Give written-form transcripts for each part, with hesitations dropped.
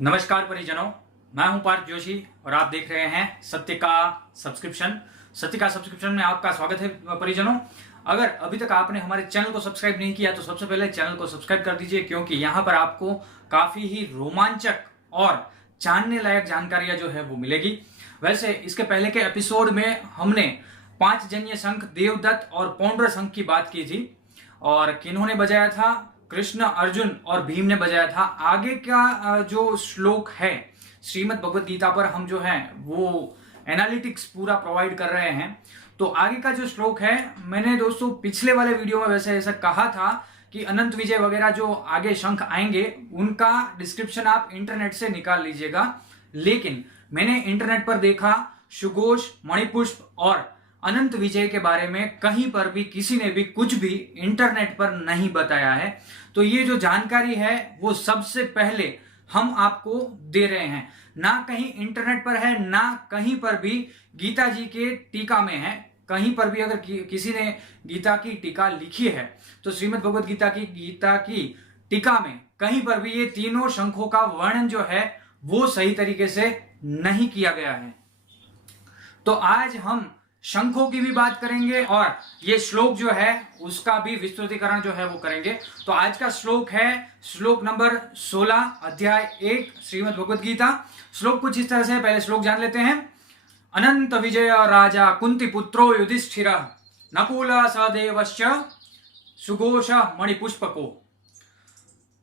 नमस्कार परिजनों, मैं हूं पार्थ जोशी और आप देख रहे हैं सत्य का सब्सक्रिप्शन में आपका स्वागत है। परिजनों, अगर अभी तक आपने हमारे चैनल को सब्सक्राइब नहीं किया तो सबसे पहले चैनल को सब्सक्राइब कर दीजिए, क्योंकि यहां पर आपको काफी ही रोमांचक और जानने लायक जानकारियां जो है वो मिलेगी। वैसे इसके पहले के एपिसोड में हमने पांचजन्य शंख, देवदत्त और पौंड्र शंख की बात की थी और किन्होंने बजाया था? कृष्ण, अर्जुन और भीम ने बजाया था। आगे का जो श्लोक है श्रीमद् भगवद गीता पर हम जो है वो एनालिटिक्स पूरा प्रोवाइड कर रहे हैं। तो आगे का जो श्लोक है, मैंने दोस्तों पिछले वाले वीडियो में वैसे ऐसा कहा था कि अनंत विजय वगैरह जो आगे शंख आएंगे उनका डिस्क्रिप्शन आप इंटरनेट से निकाल लीजिएगा, लेकिन मैंने इंटरनेट पर देखा सुघोष, मणिपुष्प और अनंत विजय के बारे में कहीं पर भी किसी ने भी कुछ भी इंटरनेट पर नहीं बताया है। तो ये जो जानकारी है वो सबसे पहले हम आपको दे रहे हैं। ना कहीं इंटरनेट पर है, ना कहीं पर भी गीता जी के टीका में है। कहीं पर भी अगर किसी ने गीता की टीका लिखी है तो श्रीमद् भगवद गीता की टीका में कहीं पर भी ये तीनों शंखों का वर्णन जो है वो सही तरीके से नहीं किया गया है। तो आज हम शंखों की भी बात करेंगे और ये श्लोक जो है उसका भी विस्तृतीकरण जो है वो करेंगे। तो आज का श्लोक है श्लोक नंबर 16, अध्याय 1, श्रीमद् भगवद गीता। श्लोक कुछ इस तरह से है, पहले श्लोक जान लेते हैं। अनंत विजय राजा कुंती पुत्रो युधिष्ठिर नकुल सहदेवश्च सुघोष मणिपुष्पको।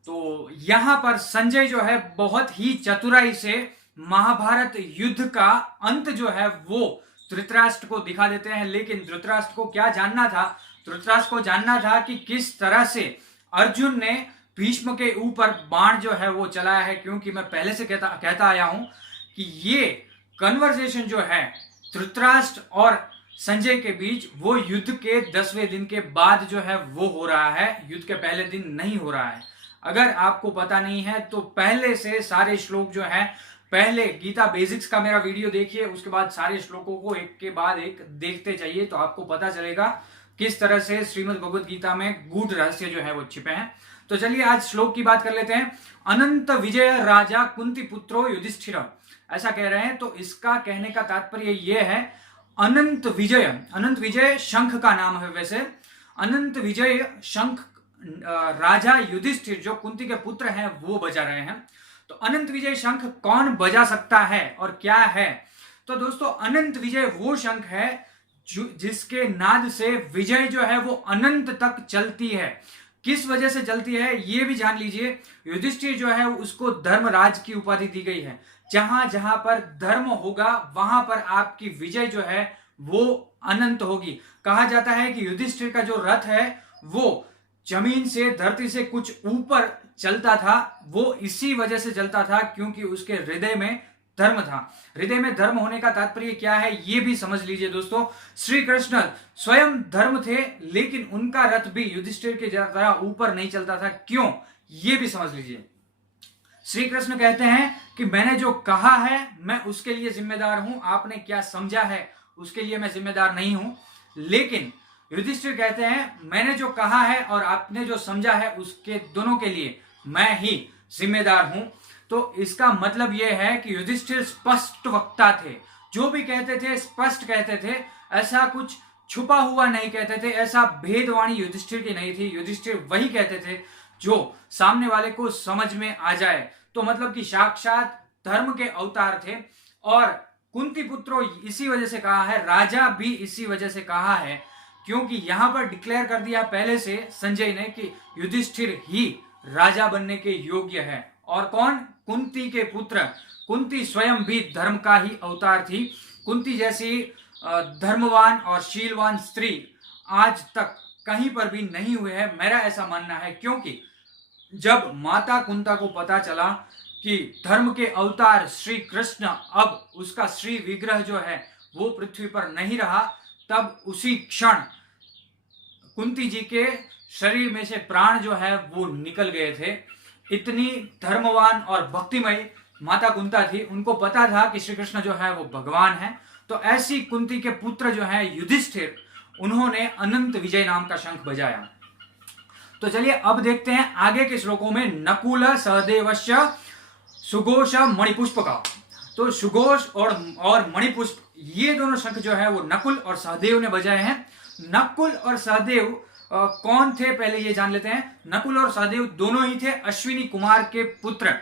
तो यहां पर संजय जो है बहुत ही चतुराई से महाभारत युद्ध का अंत जो है वो धृतराष्ट्र को दिखा देते हैं। लेकिन धृतराष्ट्र को क्या जानना था? धृतराष्ट्र को जानना था कि किस तरह से अर्जुन ने भीष्म के ऊपर बाण जो है वो चलाया है, क्योंकि मैं पहले से कहता आया हूं कि ये कन्वर्सेशन जो है धृतराष्ट्र और संजय के बीच वो युद्ध के 10वें दिन के बाद जो है वो हो रहा है, युद्ध के पहले दिन नहीं हो रहा है। अगर आपको पता नहीं है तो पहले से सारे श्लोक जो है, पहले गीता बेसिक्स का मेरा वीडियो देखिए, उसके बाद सारे श्लोकों को एक के बाद एक देखते जाइए तो आपको पता चलेगा किस तरह से श्रीमद् भगवद गीता में गूढ़ रहस्य जो है वो छिपे हैं। तो चलिए आज श्लोक की बात कर लेते हैं। अनंत विजय राजा कुंती पुत्रो युधिष्ठिर, ऐसा कह रहे हैं। तो इसका कहने का तात्पर्य यह है, अनंत विजय शंख का नाम है। वैसे अनंत विजय शंख राजा युधिष्ठिर जो कुंती के पुत्र हैं वो बजा रहे हैं। तो अनंत विजय शंख कौन बजा सकता है और क्या है? तो दोस्तों अनंत विजय वो शंख है जिसके नाद से विजय जो है वो अनंत तक चलती है। किस वजह से चलती है ये भी जान लीजिए। युधिष्ठिर जो है उसको धर्मराज की उपाधि दी गई है। जहां जहां पर धर्म होगा वहां पर आपकी विजय जो है वो अनंत होगी। कहा जाता है कि युधिष्ठिर का जो रथ है वो जमीन से, धरती से कुछ ऊपर चलता था। वो इसी वजह से चलता था क्योंकि उसके हृदय में धर्म था। हृदय में धर्म होने का तात्पर्य क्या है ये भी समझ लीजिए दोस्तों। श्री कृष्ण स्वयं धर्म थे, लेकिन उनका रथ भी युधिष्ठिर के तरह ऊपर नहीं चलता था। क्यों, ये भी समझ लीजिए। श्री कृष्ण कहते हैं कि मैंने जो कहा है मैं उसके लिए जिम्मेदार हूं, आपने क्या समझा है उसके लिए मैं जिम्मेदार नहीं हूं। लेकिन युधिष्ठिर कहते हैं मैंने जो कहा है और आपने जो समझा है उसके दोनों के लिए मैं ही जिम्मेदार हूं। तो इसका मतलब यह है कि युधिष्ठिर स्पष्ट वक्ता थे, जो भी कहते थे स्पष्ट कहते थे, ऐसा कुछ छुपा हुआ नहीं कहते थे, ऐसा भेदवाणी युधिष्ठिर की नहीं थी। युधिष्ठिर वही कहते थे जो सामने वाले को समझ में आ जाए। तो मतलब कि साक्षात धर्म के अवतार थे। और कुंती पुत्रो इसी वजह से कहा है, राजा भी इसी वजह से कहा है क्योंकि यहां पर डिक्लेयर कर दिया पहले से संजय ने कि युधिष्ठिर ही राजा बनने के योग्य है। और कौन? कुंती के पुत्र। कुंती स्वयं भी धर्म का ही अवतार थी। कुंती जैसी धर्मवान और शीलवान स्त्री आज तक कहीं पर भी नहीं हुए है, मेरा ऐसा मानना है। क्योंकि जब माता कुंता को पता चला कि धर्म के अवतार श्री कृष्ण अब उसका श्री विग्रह जो है वो पृथ्वी पर नहीं रहा, तब उसी क्षण कुंती जी के शरीर में से प्राण जो है वो निकल गए थे। इतनी धर्मवान और भक्तिमय माता कुंता थी, उनको पता था कि श्री कृष्ण जो है वो भगवान है। तो ऐसी कुंती के पुत्र जो है युधिष्ठिर, उन्होंने अनंत विजय नाम का शंख बजाया। तो चलिए अब देखते हैं आगे के श्लोकों में। नकुल सहदेवश्च सुघोष मणिपुष्प का। तो सुघोष और मणिपुष्प ये दोनों शंख जो है वो नकुल और सहदेव ने बजाए हैं। नकुल और सहदेव कौन थे पहले ये जान लेते हैं। नकुल और सहदेव दोनों ही थे अश्विनी कुमार के पुत्र।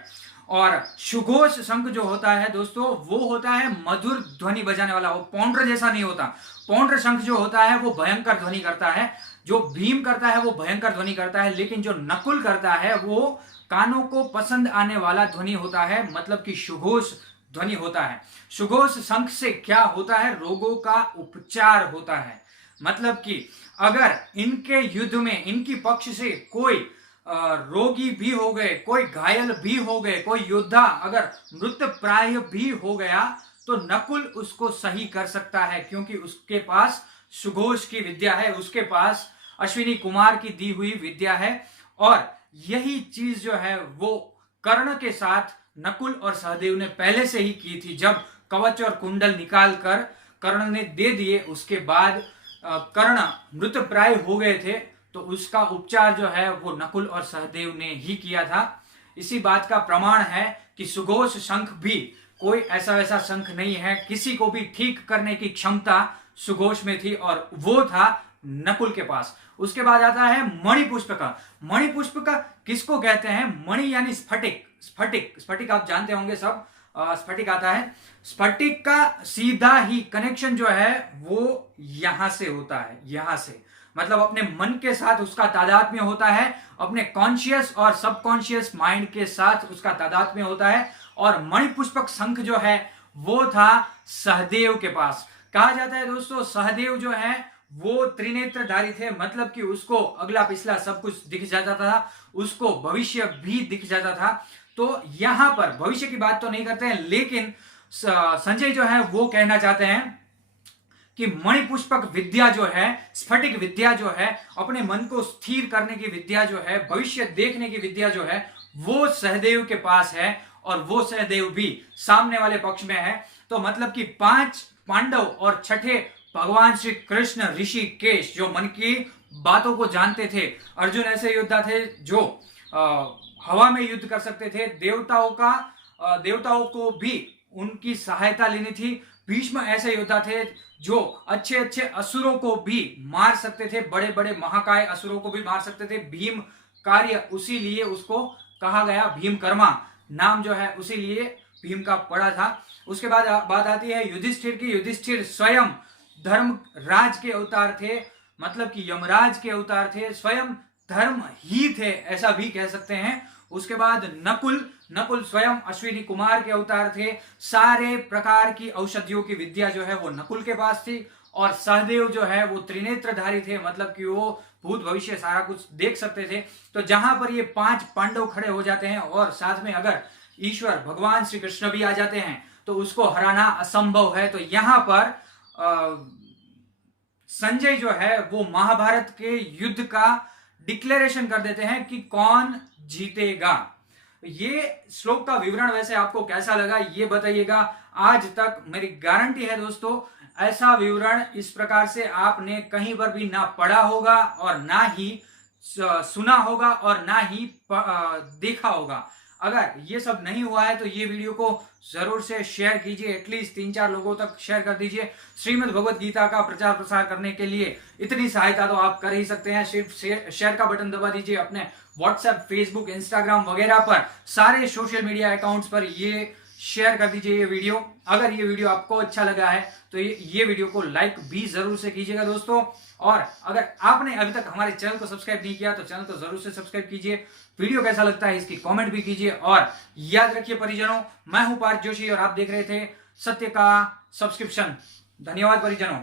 और सुघोष शंख जो होता है दोस्तों वो होता है मधुर ध्वनि बजाने वाला, वो पौंड्र जैसा नहीं होता। पौंड्र शंख जो होता है वो भयंकर ध्वनि करता है, जो भीम करता है वो भयंकर ध्वनि करता है, लेकिन जो नकुल करता है वो कानों को पसंद आने वाला ध्वनि होता है, मतलब कि सुघोष ध्वनि होता है। सुघोष शंख से क्या होता है, रोगों का उपचार होता है। मतलब कि अगर इनके युद्ध में इनकी पक्ष से कोई रोगी भी हो गए, कोई घायल भी हो गए, कोई योद्धा अगर मृत प्राय भी हो गया तो नकुल उसको सही कर सकता है, क्योंकि उसके पास सुघोष की विद्या है, उसके पास अश्विनी कुमार की दी हुई विद्या है। और यही चीज जो है वो कर्ण के साथ नकुल और सहदेव ने पहले से ही की थी। जब कवच और कुंडल निकाल कर कर्ण ने दे दिए, उसके बाद कर्ण मृत प्राय हो गए थे, तो उसका उपचार जो है वो नकुल और सहदेव ने ही किया था। इसी बात का प्रमाण है कि सुघोष शंख भी कोई ऐसा वैसा शंख नहीं है, किसी को भी ठीक करने की क्षमता सुघोष में थी और वो था नकुल के पास। उसके बाद आता है मणिपुष्प का। मणिपुष्प का किसको कहते हैं, मणि यानी स्फटिक। स्फटिक आप जानते होंगे सब, स्फटिक आता है। स्फटिक का सीधा ही कनेक्शन जो है वो यहां से होता है, यहां से, मतलब अपने मन के साथ उसका तादात्म्य होता है, अपने कॉन्शियस और सबकॉन्शियस माइंड के साथ उसका तादात्म्य होता है। और मणिपुष्पक शंख जो है वो था सहदेव के पास। कहा जाता है दोस्तों सहदेव जो है वो त्रिनेत्रधारी थे, मतलब कि उसको अगला पिछला सब कुछ दिख जाता था, उसको भविष्य भी दिख जाता था। तो यहां पर भविष्य की बात तो नहीं करते हैं, लेकिन संजय जो है वो कहना चाहते हैं कि मणिपुष्पक विद्या जो है, स्फटिक विद्या जो है, अपने मन को स्थिर करने की विद्या जो है, भविष्य देखने की विद्या जो है, वो सहदेव के पास है। और वो सहदेव भी सामने वाले पक्ष में है। तो मतलब कि 5 पांडव और छठे भगवान श्री कृष्ण ऋषिकेश जो मन की बातों को जानते थे। अर्जुन ऐसे योद्धा थे जो हवा में युद्ध कर सकते थे, देवताओं को भी उनकी सहायता लेनी थी। भीष्म ऐसे योद्धा थे जो अच्छे अच्छे असुरों को भी मार सकते थे, बड़े बड़े महाकाय असुरों को भी मार सकते थे। भीम कार्य उसी लिए उसको कहा गया, भीम कर्मा नाम जो है उसी लिए भीम का पड़ा था। उसके बाद बात आती है युधिष्ठिर की। युधिष्ठिर स्वयं धर्मराज के अवतार थे, मतलब कि यमराज के अवतार थे, स्वयं धर्म ही थे, ऐसा भी कह सकते हैं। उसके बाद नकुल स्वयं अश्विनी कुमार के अवतार थे। सारे प्रकार की औषधियों की विद्या जो है वो नकुल के पास थी। और सहदेव जो है वो त्रिनेत्रधारी थे, मतलब कि वो भूत भविष्य सारा कुछ देख सकते थे। तो जहां पर ये 5 पांडव खड़े हो जाते हैं और साथ में अगर ईश्वर भगवान श्री कृष्ण भी आ जाते हैं तो उसको हराना असंभव है। तो यहां पर संजय जो है वो महाभारत के युद्ध का डिक्लेरेशन कर देते हैं कि कौन जीतेगा। ये श्लोक का विवरण वैसे आपको कैसा लगा ये बताइएगा। आज तक मेरी गारंटी है दोस्तों, ऐसा विवरण इस प्रकार से आपने कहीं पर भी ना पढ़ा होगा और ना ही सुना होगा और ना ही देखा होगा। अगर ये सब नहीं हुआ है तो ये वीडियो को जरूर से शेयर कीजिए, एटलीस्ट 3-4 लोगों तक शेयर कर दीजिए। श्रीमद् भगवत गीता का प्रचार प्रसार करने के लिए इतनी सहायता तो आप कर ही सकते हैं, सिर्फ शेयर का बटन दबा दीजिए। अपने व्हाट्सएप, फेसबुक, इंस्टाग्राम वगैरह पर सारे सोशल मीडिया अकाउंट्स पर ये शेयर कर दीजिए ये वीडियो। अगर ये वीडियो आपको अच्छा लगा है तो ये वीडियो को लाइक भी जरूर से कीजिएगा दोस्तों। और अगर आपने अभी तक हमारे चैनल को सब्सक्राइब नहीं किया तो चैनल को जरूर से सब्सक्राइब कीजिए। वीडियो कैसा लगता है इसकी कमेंट भी कीजिए। और याद रखिए परिजनों, मैं हूं पार्थ जोशी और आप देख रहे थे सत्य का सब्सक्रिप्शन। धन्यवाद परिजनों।